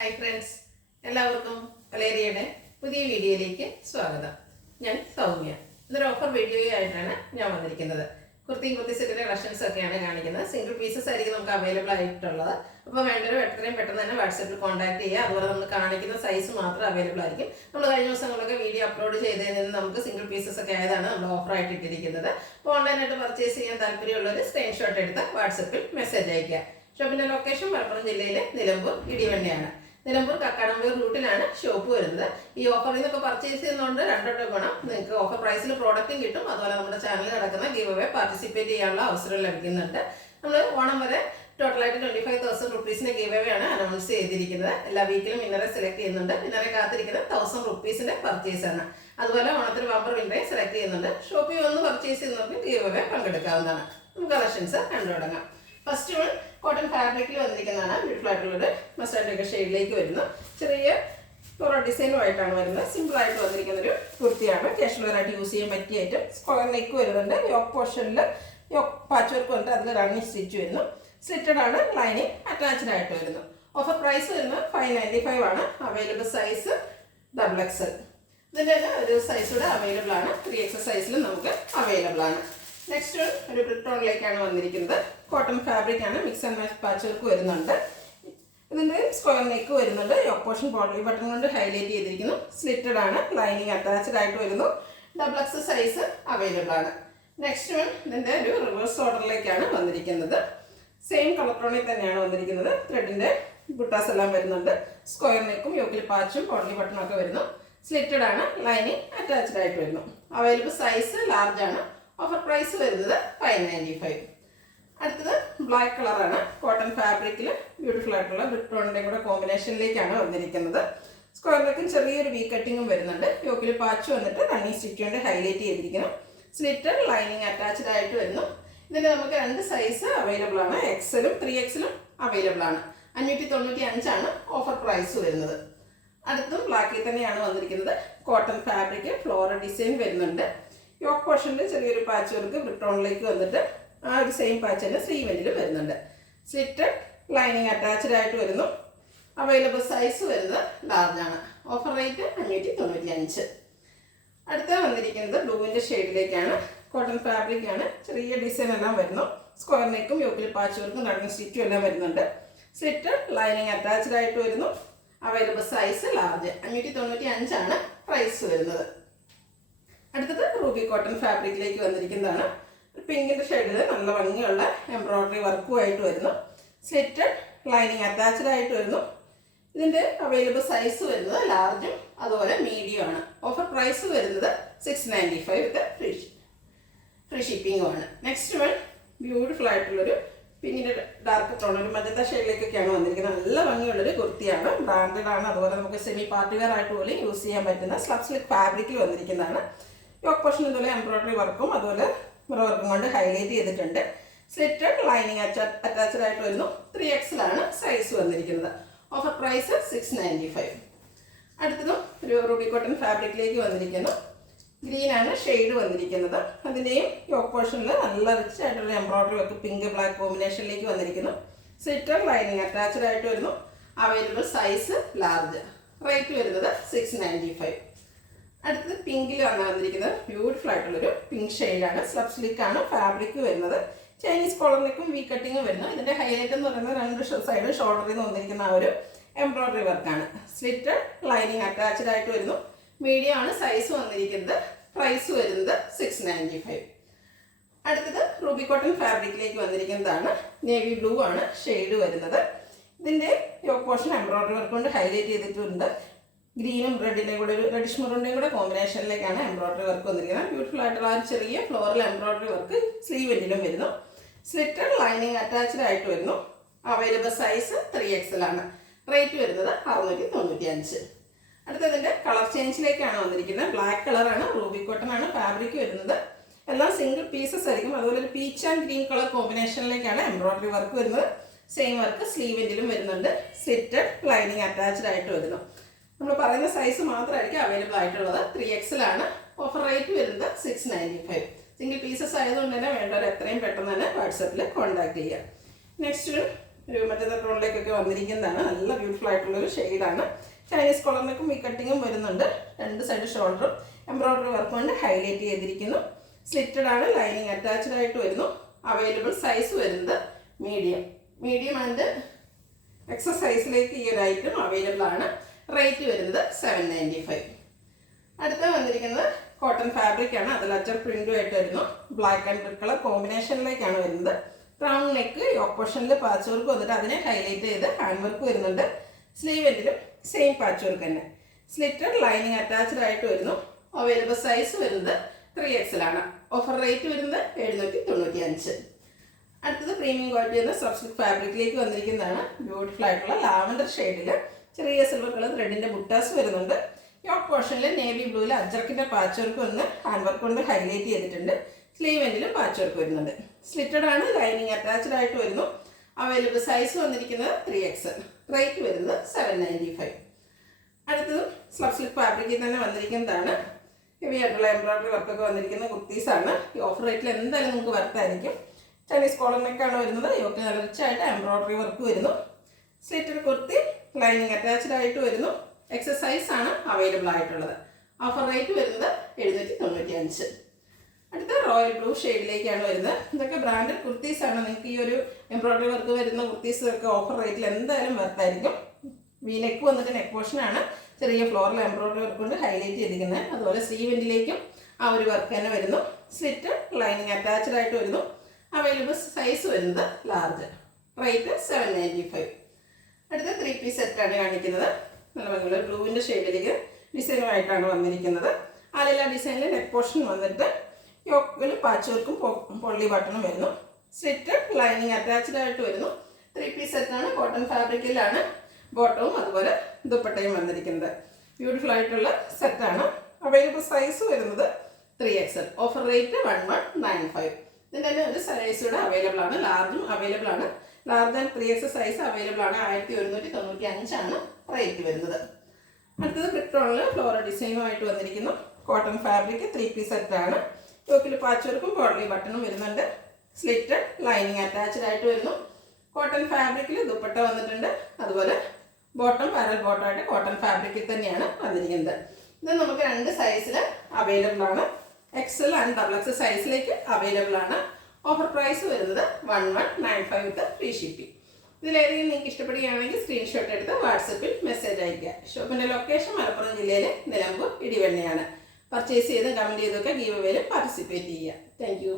Hi friends, എല്ലാവർക്കും കലേരിയയുടെ പുതിയ വീഡിയോയിലേക്ക് സ്വാഗതം. ഞാൻ സൗമ്യ. ഇതൊരു ഓഫർ വീഡിയോ ആയിട്ടാണ് ഞാൻ വന്നിരിക്കുന്നത്. കുർത്തി സെറ്റിന്റെ കളക്ഷൻസ് ഒക്കെയാണ് കാണിക്കുന്നത്. സിംഗിൾ പീസസ് ആയിരിക്കും നമുക്ക് അവൈലബിൾ ആയിട്ടുള്ളത്. അപ്പോൾ വേണ്ടവർ എത്രയും പെട്ടെന്ന് തന്നെ വാട്സാപ്പിൽ കോൺടാക്ട് ചെയ്യുക. അതുപോലെ നമ്മൾ കാണിക്കുന്ന സൈസ് മാത്രം അവൈലബിൾ ആയിരിക്കും. നമ്മൾ കഴിഞ്ഞ ദിവസങ്ങളൊക്കെ വീഡിയോ അപ്ലോഡ് ചെയ്തതിൽ നിന്ന് നമുക്ക് സിംഗിൾ പീസസ് ഒക്കെ ആയതാണ് നമ്മൾ ഓഫറായിട്ട് ഇട്ടിരിക്കുന്നത്. അപ്പോൾ ഓൺലൈനായിട്ട് പർച്ചേസ് ചെയ്യാൻ താല്പര്യമുള്ളവർ സ്ക്രീൻഷോട്ട് എടുത്ത് വാട്സാപ്പിൽ മെസ്സേജ് അയയ്ക്കുക. ഷോപ്പിന്റെ ലൊക്കേഷൻ മലപ്പുറം ജില്ലയിലെ നിലമ്പൂർ ഇടിവണ്ണയാണ്. നിലമ്പൂർ കക്കാടംപൂർ റൂട്ടിലാണ് ഷോപ്പ് വരുന്നത്. ഈ ഓഫറിൽ നിന്നൊക്കെ പർച്ചേസ് ചെയ്യുന്നതുകൊണ്ട് രണ്ടോട്ട് ഗുണം, നിങ്ങൾക്ക് ഓഫർ പ്രൈസിൽ പ്രോഡക്റ്റും കിട്ടും. അതുപോലെ നമ്മുടെ ചാനലിൽ നടക്കുന്ന ഗിവ് അവേ പാർട്ടിസിപ്പേറ്റ് ചെയ്യാനുള്ള അവസരം ലഭിക്കുന്നുണ്ട്. നമ്മൾ ഓണം വരെ ടോട്ടലായിട്ട് 25,000 റുപ്പീസിന്റെ ഗിവ് അവേ ആണ് അനൗൺസ് ചെയ്തിരിക്കുന്നത്. എല്ലാ വീക്കിലും വിന്നറെ സെലക്ട് ചെയ്യുന്നുണ്ട്. വിന്നറെ കാത്തിരിക്കുന്നത് 1000 റുപ്പീസിന്റെ പർച്ചേസ് ആണ്. അതുപോലെ ഓണത്തിന് ബമ്പർ വിന്നറെ സെലക്ട് ചെയ്യുന്നുണ്ട്. ഷോപ്പിൽ വന്ന് പർച്ചേസ് ചെയ്യുന്നവർക്ക് ഗിവ് അവേ പങ്കെടുക്കാവുന്നതാണ്. നമുക്ക് കളക്ഷൻസ് കണ്ടു തുടങ്ങാം. ഫസ്റ്റ് വൺ കോട്ടൺ ഫാബ്രിക്കിൽ വന്നിരിക്കുന്നതാണ്. ബ്യൂട്ടിഫുൾ ആയിട്ടുള്ളൊരു മസ്റ്റാർഡൊക്കെ ഷെയ്ഡിലേക്ക് വരുന്നു. ചെറിയ ഫ്ലോറൽ ഡിസൈനുമായിട്ടാണ് വരുന്നത്. സിമ്പിളായിട്ട് വന്നിരിക്കുന്ന ഒരു കുർത്തിയാണ്. കാഷ്വലായിട്ട് യൂസ് ചെയ്യാൻ പറ്റിയ ഐറ്റം. സ്ക്വയർ നെക്ക് വരുന്നുണ്ട്. യോക്ക് പോർഷനിൽ യോക്ക് പാച്ച് വർക്ക് വന്നിട്ട് അതിൽ റണ്ണിങ് സ്റ്റിച്ച് വരുന്നു. സ്ലിറ്റഡ് ആണ്. ലൈനിങ് അറ്റാച്ച്ഡ് ആയിട്ട് വരുന്നു. ഓഫർ പ്രൈസ് വരുന്നത് 595 ആണ്. Available size XXL. ഇതിൻ്റെ ഒരു സൈസ് കൂടെ അവൈലബിൾ ആണ്. 3XL സൈസിലും നമുക്ക് അവൈലബിൾ ആണ്. നെക്സ്റ്റ് ഒരു ബ്രിട്ടോണിലേക്കാണ് വന്നിരിക്കുന്നത്. കോട്ടൺ ഫാബ്രിക് ആണ്. Mix and match patch work വരുന്നുണ്ട്. ഇതിൻ്റെ സ്ക്വയർ നെക്ക് വരുന്നുണ്ട്. യോക്ക് പോർഷൻ ബോഡി ബട്ടൺ കൊണ്ട് ഹൈലൈറ്റ് ചെയ്തിരിക്കുന്നു. സ്ലിറ്റഡ് ആണ്. ലൈനിങ് അറ്റാച്ച്ഡ് ആയിട്ട് വരുന്നു. XXL സൈസ് അവൈലബിൾ ആണ്. നെക്സ്റ്റ് വൺ ഇതിൻ്റെ ഒരു റിവേഴ്സ് ഓർഡറിലേക്കാണ് വന്നിരിക്കുന്നത്. സെയിം കളർ ടോണിൽ തന്നെയാണ് വന്നിരിക്കുന്നത്. ത്രെഡിൻ്റെ ബുട്ടാസ് എല്ലാം വരുന്നുണ്ട്. സ്ക്വയർ നെക്കും യോക്കിൽ പാച്ചും ബോഡി ബട്ടണും ഒക്കെ വരുന്നു. സ്ലിറ്റഡ് ആണ്. ലൈനിങ് അറ്റാച്ച്ഡ് ആയിട്ട് വരുന്നു. അവൈലബിൾ സൈസ് ലാർജ് ആണ്. ഓഫർ പ്രൈസ് വരുന്നത് 595. അടുത്തത് ബ്ലാക്ക് കളറാണ്. കോട്ടൺ ഫാബ്രിക്കിൽ ബ്യൂട്ടിഫുൾ ആയിട്ടുള്ള ബ്രിട്ടോണിൻ്റെ കൂടെ കോമ്പിനേഷനിലേക്കാണ് വന്നിരിക്കുന്നത്. സ്ക്വയർ നെക്കും ചെറിയൊരു വി കട്ടിങ്ങും വരുന്നുണ്ട്. യോക്കിൽ പാച്ച് വന്നിട്ട് റണ്ണിങ് സ്റ്റിച്ച് കൊണ്ട് ഹൈലൈറ്റ് ചെയ്തിരിക്കുന്നു. സ്ലിറ്റഡ് ലൈനിങ് അറ്റാച്ച്ഡ് ആയിട്ട് വരുന്നു. ഇതിൻ്റെ നമുക്ക് രണ്ട് സൈസ് അവൈലബിൾ ആണ്. XLും 3XLും അവൈലബിൾ ആണ്. 595 ആണ് ഓഫർ പ്രൈസ് വരുന്നത്. അടുത്തും ബ്ലാക്കിൽ തന്നെയാണ് വന്നിരിക്കുന്നത്. കോട്ടൺ ഫാബ്രിക് ഫ്ലോറൽ ഡിസൈൻ വരുന്നുണ്ട്. യോക്ക് പോർഷനിൽ ചെറിയൊരു പാച്ച് വർക്ക് ബ്രിട്ടോണിലേക്ക് വന്നിട്ട് ആ ഒരു സെയിം പാച്ച് തന്നെ സ്ലീവെൻറ്റിലും വരുന്നുണ്ട്. സ്ലിറ്റഡ് ലൈനിങ് അറ്റാച്ച്ഡ് ആയിട്ട് വരുന്നു. അവൈലബിൾ സൈസ് വരുന്നത് ലാർജ് ആണ്. Offer rate 595. അടുത്ത വന്നിരിക്കുന്നത് ബ്ലൂവിൻ്റെ ഷെയ്ഡിലേക്കാണ്. കോട്ടൺ ഫാബ്രിക് ആണ്. ചെറിയ ഡിസൈൻ എല്ലാം വരുന്നു. സ്ക്വയർ നെക്കും യോക്കിൽ പാച്ച് വർക്കും റണ്ണിങ് സ്റ്റിച്ചും എല്ലാം വരുന്നുണ്ട്. സ്ലിറ്റഡ് ലൈനിങ് അറ്റാച്ച്ഡ് ആയിട്ട് വരുന്നു. Available size large. 595 ആണ് പ്രൈസ് വരുന്നത്. അടുത്തത് റൂബി കോട്ടൺ ഫാബ്രിക്കിലേക്ക് വന്നിരിക്കുന്നതാണ്. പിങ്കിൻ്റെ ഷെയ്ഡിൽ നല്ല ഭംഗിയുള്ള എംബ്രോയ്ഡറി വർക്കുമായിട്ട് വരുന്നു. സ്ലിറ്റഡ് ലൈനിങ് അറ്റാച്ച്ഡ് ആയിട്ട് വരുന്നു. ഇതിൻ്റെ അവൈലബിൾ സൈസ് വരുന്നത് ലാർജും അതുപോലെ മീഡിയം ആണ്. ഓഫർ പ്രൈസ് വരുന്നത് 695 വിത്ത് ഫ്രീ ഷിപ്പിംഗും ആണ്. നെക്സ്റ്റ് വൺ ബ്യൂട്ടിഫുൾ ആയിട്ടുള്ളൊരു പിങ്കിൻ്റെ ഡാർക്ക് ടോൺ ഒരു മജന്ത ഷെയ്ഡിലേക്കൊക്കെയാണ് വന്നിരിക്കുന്നത്. നല്ല ഭംഗിയുള്ളൊരു കുർത്തിയാണ്. ബ്രാൻഡഡ് ആണ്. അതുപോലെ നമുക്ക് സെമി പാർട്ടി വെയർ ആയിട്ട് പോലും യൂസ് ചെയ്യാൻ പറ്റുന്ന സ്ലബ് സ്ലിക്ക് ഫാബ്രിക്കിൽ വന്നിരിക്കുന്നതാണ്. യോക്ക് പോർഷൻ ഇതുപോലെ എംബ്രോയ്ഡറി വർക്കും അതുപോലെ മിറർ വർക്കും കൊണ്ട് ഹൈലൈറ്റ് ചെയ്തിട്ടുണ്ട്. സ്ലിറ്റഡ് ലൈനിങ് അറ്റാച്ച്ഡ് ആയിട്ട് വരുന്നു. 3XL ആണ് സൈസ് വന്നിരിക്കുന്നത്. Offer price 695. അടുത്തതും ഒരു റൂബി കോട്ടൺ ഫാബ്രിക്കിലേക്ക് വന്നിരിക്കുന്നു. ഗ്രീൻ ആണ് ഷെയ്ഡ് വന്നിരിക്കുന്നത്. അതിൻ്റെയും യോക്ക് പോർഷനിൽ നല്ല റിച്ച് ആയിട്ടുള്ള എംബ്രോയ്ഡറി വർക്ക് പിങ്ക് ബ്ലാക്ക് കോമ്പിനേഷനിലേക്ക് വന്നിരിക്കുന്നു. സ്ലിറ്റഡ് ലൈനിങ് അറ്റാച്ച്ഡ് ആയിട്ട് വരുന്നു. Available size large. റേറ്റ് വരുന്നത് 695. അടുത്തത് പിങ്കിലാണ് വന്നിരിക്കുന്നത്. ബ്യൂട്ടിഫുൾ ആയിട്ടുള്ളൊരു പിങ്ക് ഷെയ്ഡാണ്. സ്ലബ് സ്ലിക്ക് ആണ് ഫാബ്രിക് വരുന്നത്. ചൈനീസ് കോളറിലേക്കും വി കട്ടിങ്ങും വരുന്നു. ഇതിൻ്റെ ഹൈലൈറ്റ് എന്ന് പറയുന്നത് രണ്ട് സൈഡ് ഷോൾഡറിൽ നിന്ന് വന്നിരിക്കുന്ന ആ ഒരു എംബ്രോയ്ഡറി വർക്കാണ്. സ്ലിറ്റഡ് ലൈനിങ് അറ്റാച്ച്ഡ് ആയിട്ട് വരുന്നു. മീഡിയം ആണ് സൈസ് വന്നിരിക്കുന്നത്. പ്രൈസ് വരുന്നത് 695. അടുത്തത് റൂബി കോട്ടൺ ഫാബ്രിക്കിലേക്ക് വന്നിരിക്കുന്നതാണ്. നേവി ബ്ലൂ ആണ് ഷെയ്ഡ് വരുന്നത്. ഇതിൻ്റെ യോക്ക് പോർഷൻ എംബ്രോയ്ഡറി വർക്ക് കൊണ്ട് ഹൈലൈറ്റ് ചെയ്തിട്ടുണ്ട്. ഗ്രീനും റെഡിൻ്റെയും കൂടെ ഒരു റെഡിഷ് മെറൂണിൻ്റെയും കൂടെ കോമ്പിനേഷനിലേക്കാണ് എംബ്രോയ്ഡറി വർക്ക് വന്നിരിക്കുന്നത്. ബ്യൂട്ടിഫുൾ ആയിട്ടുള്ള ആ ചെറിയ ഫ്ലോറൽ എംബ്രോയ്ഡറി വർക്ക് സ്ലീവെൻറ്റിലും വരുന്നു. സ്ലിറ്റഡ് ലൈനിങ് അറ്റാച്ച്ഡ് ആയിട്ട് വരുന്നു. അവൈലബിൾ സൈസ് 3XL ആണ്. റേറ്റ് വരുന്നത് 695. അടുത്തതിൻ്റെ കളർ ചേഞ്ചിലേക്കാണ് വന്നിരിക്കുന്നത്. ബ്ലാക്ക് കളറാണ്. റൂബി കോട്ടൺ ആണ് ഫാബ്രിക് വരുന്നത്. എല്ലാം സിംഗിൾ പീസസ് ആയിരിക്കും. അതുപോലെ ഒരു പീച്ച് ആൻഡ് ഗ്രീൻ കളർ കോമ്പിനേഷനിലേക്കാണ് എംബ്രോയ്ഡറി വർക്ക് വരുന്നത്. സെയിം വർക്ക് സ്ലീവെൻറ്റിലും വരുന്നുണ്ട്. സ്ലിറ്റഡ് ലൈനിങ് അറ്റാച്ച്ഡ് ആയിട്ട് വരുന്നു. നമ്മൾ പറയുന്ന സൈസ് മാത്രമായിരിക്കും അവൈലബിൾ ആയിട്ടുള്ളത്. 3XL ആണ്. ഓഫർ റേറ്റ് വരുന്നത് 695. സിംഗിൾ പീസസ് ആയതുകൊണ്ട് തന്നെ വേണ്ടവർ എത്രയും പെട്ടെന്ന് തന്നെ വാട്സാപ്പിൽ കോൺടാക്ട് ചെയ്യുക. നെക്സ്റ്റ് ഒരു മറ്റേ ടോണിലേക്കൊക്കെ വന്നിരിക്കുന്നതാണ്. നല്ല ബ്യൂട്ടിഫുൾ ആയിട്ടുള്ളൊരു ഷെയ്ഡാണ്. ചൈനീസ് കോളറിനൊക്കെ ഈ കട്ടിങ്ങും വരുന്നുണ്ട്. രണ്ട് സൈഡ് ഷോൾഡറും എംബ്രോയ്ഡറി വർക്ക് കൊണ്ട് ഹൈലൈറ്റ് ചെയ്തിരിക്കുന്നു. സ്ലിറ്റഡ് ആണ്, ലൈനിങ് അറ്റാച്ച്ഡ് ആയിട്ട് വരുന്നു. അവൈലബിൾ സൈസ് വരുന്നത് മീഡിയം ആൻഡ് എക്സസ് സൈസിലേക്ക് ഈ ഒരു ഐറ്റം അവൈലബിൾ ആണ്. റേറ്റ് വരുന്നത് 795. അടുത്ത വന്നിരിക്കുന്നത് കോട്ടൺ ഫാബ്രിക് ആണ്. അതിൽ അച്ചർ പ്രിന്റും ആയിട്ട് വരുന്നു. ബ്ലാക്ക് ആൻഡ് റെഡ് കളർ കോമ്പിനേഷനിലേക്കാണ് വരുന്നത്. റൗണ്ട് നെക്ക്, യോക്ക് പോർഷനിൽ പാച്ച് വർക്ക് വന്നിട്ട് അതിനെ ഹൈലൈറ്റ് ചെയ്ത് ഹാൻഡ് വർക്ക് വരുന്നുണ്ട്. സ്ലീവ് എൻഡിലും സെയിം പാച്ച് വർക്ക് തന്നെ. സ്ലിറ്റഡ് ലൈനിങ് അറ്റാച്ച്ഡ് ആയിട്ട് വരുന്നു. അവൈലബിൾ സൈസ് വരുന്നത് 3XL ആണ്. ഓഫർ റേറ്റ് വരുന്നത് 795. അടുത്തത് പ്രീമിയം ക്വാളിറ്റി എന്ന സബ്സിൽക്ക് ഫാബ്രിക്കിലേക്ക് വന്നിരിക്കുന്നതാണ്. ബ്യൂട്ടിഫുൾ ആയിട്ടുള്ള ലാവൻഡർ ഷെയ്ഡിൽ ചെറിയ സിൽവർ കളർ ത്രെഡിൻ്റെ ബുട്ടാസ് വരുന്നുണ്ട്. യോക്ക് പോർഷനിൽ നേവി ബ്ലൂവിൽ അജ്രക്കിൻ്റെ പാച്ച് വർക്ക് വന്ന് ഹാൻഡ് വർക്ക് കൊണ്ട് ഹൈലൈറ്റ് ചെയ്തിട്ടുണ്ട്. സ്ലീവ് എൻഡിലും പാച്ച് വർക്ക് വരുന്നുണ്ട്. സ്ലിറ്റഡ് ആണ്, ലൈനിങ് അറ്റാച്ച്ഡ് ആയിട്ട് വരുന്നു. അവൈലബിൾ സൈസ് വന്നിരിക്കുന്നത് 3XL. റേറ്റ് വരുന്നത് 795. അടുത്തതും സബ്സിൽക്ക് ഫാബ്രിക്കിൽ തന്നെ വന്നിരിക്കുന്നതാണ്. ഹെവി ആയിട്ടുള്ള എംബ്രോയ്ഡറി വർക്കൊക്കെ വന്നിരിക്കുന്ന കുർത്തീസാണ്. ഈ ഓഫർ റേറ്റിൽ എന്തായാലും നമുക്ക് വർത്തായിരിക്കും. ചൈനീസ് കോളർ നെക്കാണ് വരുന്നത്. യോക്ക് നല്ല റിച്ചായിട്ട് എംബ്രോയ്ഡറി വർക്ക് വരുന്നു. സ്ലിറ്റഡ് കുർത്തി ലൈനിങ് അറ്റാച്ച്ഡ് ആയിട്ട് വരുന്നു. എക്സസൈസ് ആണ് അവൈലബിൾ ആയിട്ടുള്ളത്. ഓഫർ റേറ്റ് വരുന്നത് 795. അടുത്ത റോയൽ ബ്ലൂ ഷെയ്ഡിലേക്കാണ് വരുന്നത്. ഇതൊക്കെ ബ്രാൻഡഡ് കുർത്തീസാണ്. നിങ്ങൾക്ക് ഈ ഒരു എംബ്രോയ്ഡറി വർക്ക് വരുന്ന കുർത്തീസൊക്കെ ഓഫർ റേറ്റിൽ എന്തായാലും വർത്തായിരിക്കും. നെക്ക് വന്നിട്ട് നെക്ക് പോർഷനാണ് ചെറിയ ഫ്ലോറിൽ എംബ്രോയ്ഡറി വർക്ക് കൊണ്ട് ഹൈലൈറ്റ് ചെയ്തിരിക്കുന്നത്. അതുപോലെ സ്ലീവ് എൻഡിലേക്കും ആ ഒരു വർക്ക് തന്നെ വരുന്നു. സ്ലിറ്റ് ലൈനിങ് അറ്റാച്ച്ഡ് ആയിട്ട് വരുന്നു. അവൈലബിൾ സൈസ് വരുന്നത് ലാർജ്. റേറ്റ് 795. അടുത്ത 3 പീസ് സെറ്റാണ് കാണിക്കുന്നത്. നല്ല ഭംഗിയുള്ള ബ്ലൂവിൻ്റെ ഷെയ്ഡിലേക്ക് ഡിസൈനുമായിട്ടാണ് വന്നിരിക്കുന്നത്. ആലില ഡിസൈനിൽ നെക്ക് പോർഷൻ വന്നിട്ട് യോക്കിൽ പാച്ച് വർക്കും പൊള്ളി ബട്ടണും വരുന്നു. സ്ലിറ്റ് ലൈനിങ് അറ്റാച്ച്ഡ് ആയിട്ട് വരുന്നു. 3 പീസ് സെറ്റാണ്. കോട്ടൺ ഫാബ്രിക്കിലാണ് ബോട്ടവും അതുപോലെ ദുപ്പട്ടയും വന്നിരിക്കുന്നത്. ബ്യൂട്ടിഫുൾ ആയിട്ടുള്ള സെറ്റാണ്. അവൈലബിൾ സൈസ് വരുന്നത് 3XL. Offer rate 1195. ഇതിൻ്റെ തന്നെ ഒരു സൈസ് കൂടെ അവൈലബിൾ ആണ്. ലാർജും അവൈലബിൾ ആണ്. Large and 3XL size available ആണ്. 1195 ആണ് റേറ്റ് വരുന്നത്. അടുത്തത് ബ്രിട്ടോണിൽ ഫ്ലോറൽ ഡിസൈനുമായിട്ട് വന്നിരിക്കുന്നു. കോട്ടൺ ഫാബ്രിക് 3 പീസ് സെറ്റാണ്. യോക്കിൽ പാച്ച് വർക്കും ബോഡി ബട്ടണും വരുന്നുണ്ട്. സ്ലിറ്റഡ് ലൈനിങ് അറ്റാച്ച്ഡ് ആയിട്ട് വരുന്നു. കോട്ടൺ ഫാബ്രിക്കിൽ ദുപ്പട്ട വന്നിട്ടുണ്ട്. അതുപോലെ ബോട്ടം പാരൽ ബോട്ടമായിട്ട് കോട്ടൺ ഫാബ്രിക്കിൽ തന്നെയാണ് വന്നിരിക്കുന്നത്. ഇത് നമുക്ക് 2 സൈസിൽ അവൈലബിൾ ആണ്. XL ആൻഡ് XXL സൈസിലേക്ക് അവൈലബിൾ ആണ്. ഓഫർ പ്രൈസ് വരുന്നത് 1195 വിത്ത് ഫ്രീ ഷിപ്പിംഗ്. ഇതിലേതെങ്കിലും നിങ്ങൾക്ക് ഇഷ്ടപ്പെടുകയാണെങ്കിൽ സ്ക്രീൻഷോട്ട് എടുത്ത് വാട്സപ്പിൽ മെസ്സേജ് അയയ്ക്കുക. ഷോപ്പിൻ്റെ ലൊക്കേഷൻ മലപ്പുറം ജില്ലയിലെ നിലമ്പൂർ ഇടിവണ്ണയാണ്. പർച്ചേസ് ചെയ്ത് കമൻറ്റ് ചെയ്തൊക്കെ ഗീവ് അവേയിൽ പാർട്ടിസിപ്പേറ്റ് ചെയ്യുക. Thank you.